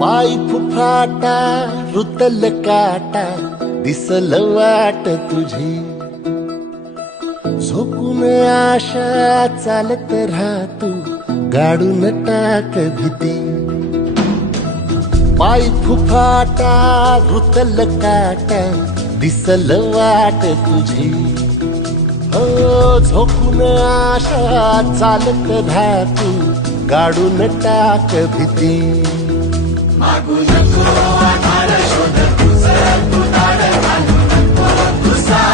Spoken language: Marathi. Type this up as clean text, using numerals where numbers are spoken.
पाय फुफाटा रुतल काटा दिसल वाट तुझी, झोपून आशा चालत राहतू गाडून टाक भीती. पाय फुफाटा रुतल काटा दिसल वाट तुझी, हो झोपून आशा चालत राहतू गाडून टाक भीती. मागू नको आधार शोध तुझं तू दाड घालू नको तुझा